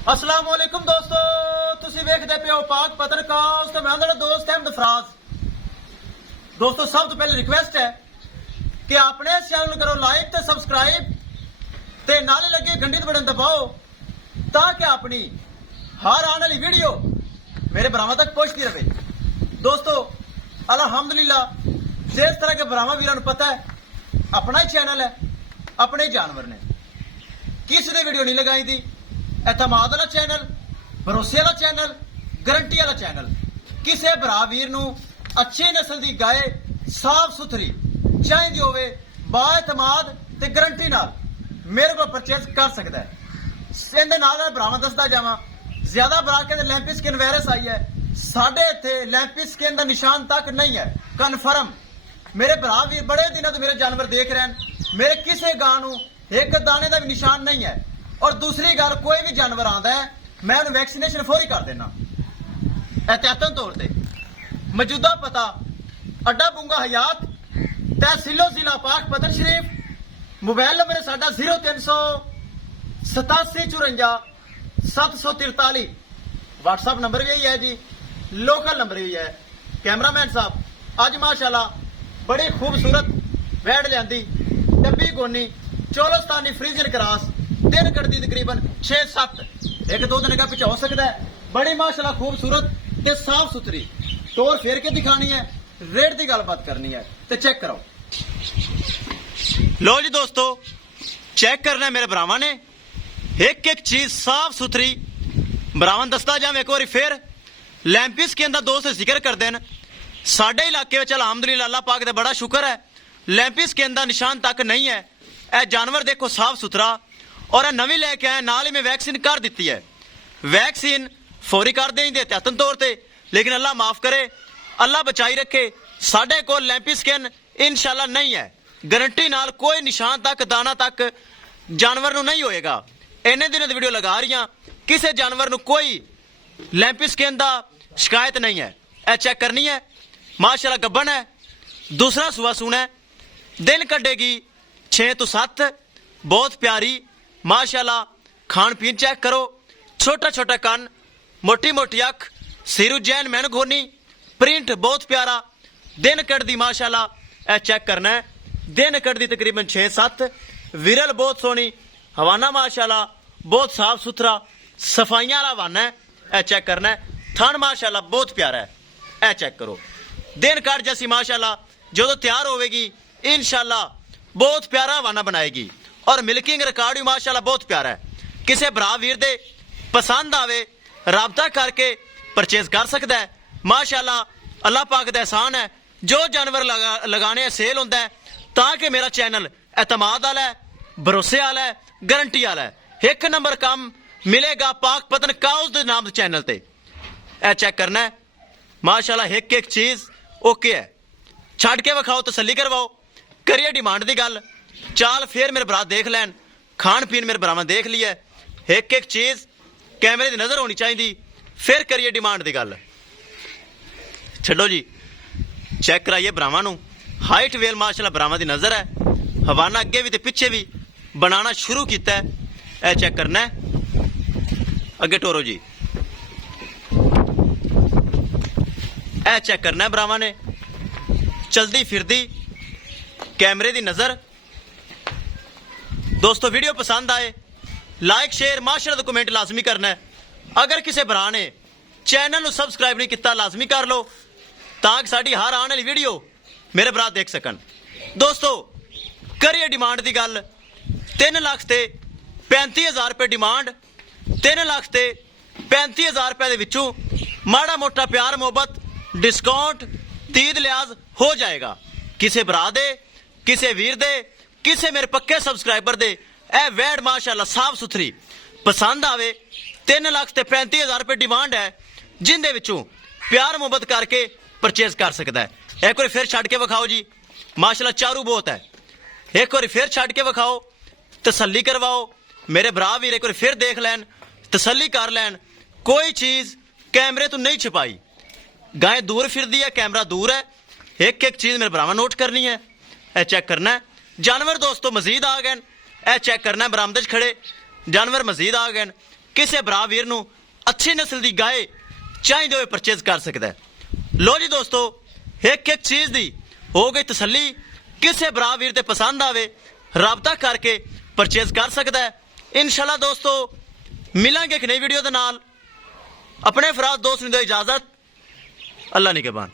अस्सलाम वालेकुम दोस्तों, तुसी वेखदे पे हो पाक पत्रकार ते मैं मेरा दोस्त अहमद फराज। दोस्तों सब तो पहले रिक्वेस्ट है कि अपने इस चैनल करो लाइक ते सब्सक्राइब ते नाले लगे घंटी ते बटन दबाओ ताकि अपनी हर आने वाली वीडियो मेरे भरावां तक पहुंचती रहे। दोस्तों अल्हम्दुलिल्लाह जिस तरह के भरावां वीरां नूं पता है अपना ही चैनल है, अपने ही जानवर ने, किसी ने वीडियो नहीं लगाई थी। एतमाद वाला चैनल, भरोसे वाला चैनल, गारंटी वाला चैनल। किसी भरा वीर नूं अच्छी नस्ल की गाय साफ सुथरी चाहिए होवे बाएतमाद ते गारंटी नाल मेरे को परचेज कर सकता है। इहदे नाल भरावां दसदा जावां ज्यादा भरा के लैंपी स्किन वायरस आई है, साडे इत्थे लैंपी स्किन का निशान तक नहीं है कन्फर्म। मेरे भरा वीर बड़े दिनों तो मेरे जानवर देख रहे हैं, मेरे किसी गां नूं एक दाने का भी निशान नहीं है। और दूसरी गल, कोई भी जानवर आता है मैं उन्हें वैक्सीनेशन फौरी कर देना एहतियातन तौर पर। मौजूदा पता अड्डा बुंगा हयात, तहसीलो जिला पाक पतन शरीफ। मोबाइल नंबर है साडा 0387 व्हाट्सएप नंबर भी यही है जी, लोकल नंबर भी है। कैमरामैन साहब अज माशाल्लाह बड़ी खूबसूरत वैड लियांदी, डब्बी गोनी चोलस्तानी फ्रीजन क्रॉस, दिन कटदी तकरीबन 6-7, एक दो दिन का पिछा हो सकता है। बड़ी माशाल्लाह खूबसूरत ते साफ सुथरी तौर फेर के दिखानी है, रेट की गलबात करनी है ते चेक करो। लो जी दोस्तों चेक करना है मेरे भरावां ने, एक एक चीज साफ सुथरी। भरावां दसदा जावां एक बार फिर लैंपी स्किन का दोस्त जिक्र कर देन। साडे इलाके में अल्हम्दुलिल्लाह अल्लाह पाक दा बड़ा शुक्र है लैंपी स्किन का निशान तक नहीं है। यह जानवर देखो साफ सुथरा, और नवी लैके आए नाल ही में वैक्सीन कर दी है। वैक्सीन फौरी कर देंगे एहतियातन तौर पर, लेकिन अल्लाह माफ करे, अल्लाह बचाई रखे। साढ़े को लैंपी स्किन इंशाल्लाह नहीं है, गारंटी नाल कोई निशान तक दाना तक जानवर नूं नहीं होएगा। इन्ने दिनों की वीडियो लगा रही, किसी जानवर नूं कोई लैंपी स्किन का शिकायत नहीं है। यह चेक करनी है, माशाल्लाह गब्बन है, दूसरा सुआ सूना है, दिन कटेगी 6 तो 7, बहुत प्यारी माशाल्लाह। खान पीन चेक करो, छोटा छोटा कान, मोटी मोटी अख, सिर जैन मैन घोनी, प्रिंट बहुत प्यारा, दिन कटदी माशाल्लाह। यह चेक करना है, दिन कटदी तकरीबन 6-7, विरल बहुत सोहनी, हवाना माशाल्लाह बहुत साफ सुथरा, सफाइयां वाला हवाना है। यह चेक करना है, थन माशाल्लाह बहुत प्यारा है। यह चेक करो, दिन कट जैसी माशाल्लाह जो तैयार होगी इंशाल्लाह बहुत प्यारा हवाना बनाएगी। और मिल्किंग रिकॉर्ड भी माशाल्लाह बहुत प्यारा है। किसी भरा वीर दे पसंद आवे राबता करके परचेज कर सकता है माशाल्लाह। अल्लाह पाक दा एहसान है, जो जानवर लगाने सेल होंदा है ताकि मेरा चैनल एतमाद वाला है, भरोसे वाला है, गारंटी वाला है। एक नंबर काम मिलेगा पाक पतन काउस दे नाम दे चैनल ते। ए चेक करना है माशाल्लाह, एक एक चीज ओके है। छड़ के विखाओ, तसल्ली करवाओ, करिए डिमांड की गल। चाल फिर मेरे भरा देख लैन, खान पीन मेरे भरावां देख लिया, एक एक चीज कैमरे की नजर होनी चाहिए, फिर करिए डिमांड की गल। छो जी चेक कराइए भरावां नूं, हाइट वेल माशाल्लाह भरावां की नजर है, हवाना अगे भी तो पिछे भी बनाना शुरू किया है। यह चेक करना है, अगे टोरो जी, यह चेक करना है भरावां ने, चलदी फिरदी कैमरे की नजर। दोस्तों वीडियो पसंद आए लाइक शेयर माशाल्लाह तो कमेंट लाजमी करना है। अगर किसी भरा ने चैनल को सबसक्राइब नहीं किया लाजमी कर लो ताकि साड़ी हर आने वाली वीडियो मेरे भरा देख सकन। दोस्तों करिए डिमांड की गल, 3 लाख से 35,000 रुपये डिमांड, 3 लाख से 35,000 रुपये के विचों माड़ा मोटा प्यार मोहब्बत डिस्काउंट 30 लिहाज हो जाएगा। किसी भरा दे, किसी वीर दे, किसी मेरे पक्के सबसक्राइबर दे ए वैड माशाल्लाह साफ सुथरी पसंद आवे, 3 लाख से 35,000 रुपये डिमांड है, जिंदे विचों प्यार मोहब्बत करके परचेज कर सकता है। एक बार फिर छड़ के विखाओ जी, माशाल्लाह चारू बहुत है। एक बार फिर छड़ के विखाओ, तसल्ली करवाओ, मेरे भरा वीर एक बार फिर देख लैन, तसल्ली कर लैन। कोई चीज कैमरे तो नहीं छिपाई, गाय दूर फिरदी है, कैमरा दूर है। एक एक चीज मेरे भरावां नोट करनी है, यह चेक करना है। जानवर दोस्तों मजीद आ गए, यह चेक करना है, बरामदे खड़े जानवर मजीद आ गए। ਕਿਸੇ ਭਰਾ ਵੀਰ ਨੂੰ ਅੱਛੀ ਨਸਲ ਦੀ ਗਾਏ ਚਾਹੀਦੇ ਹੋਏ ਪਰਚੇਜ਼ ਕਰ ਸਕਦਾ ਹੈ। ਲੋ ਜੀ ਦੋਸਤੋ, ਇੱਕ ਚੀਜ਼ ਦੀ ਹੋ ਗਈ ਤਸੱਲੀ। ਕਿਸੇ ਭਰਾ ਵੀਰ ਤੇ ਪਸੰਦ ਆਵੇ ਰਾਬਤਾ ਕਰਕੇ ਪਰਚੇਜ਼ ਕਰ ਸਕਦਾ ਹੈ। ਇਨਸ਼ਾਅੱਲਾ ਦੋਸਤੋ, ਮਿਲਾਂਗੇ ਇੱਕ ਨਈ ਵੀਡੀਓ ਦੇ ਨਾਲ। ਆਪਣੇ ਫਰਾਜ਼ ਦੋਸਤ ਨੂੰ ਦਿਓ ਇਜਾਜ਼ਤ। ਅੱਲਾ ਨਿਗਹਿਬਾਨ।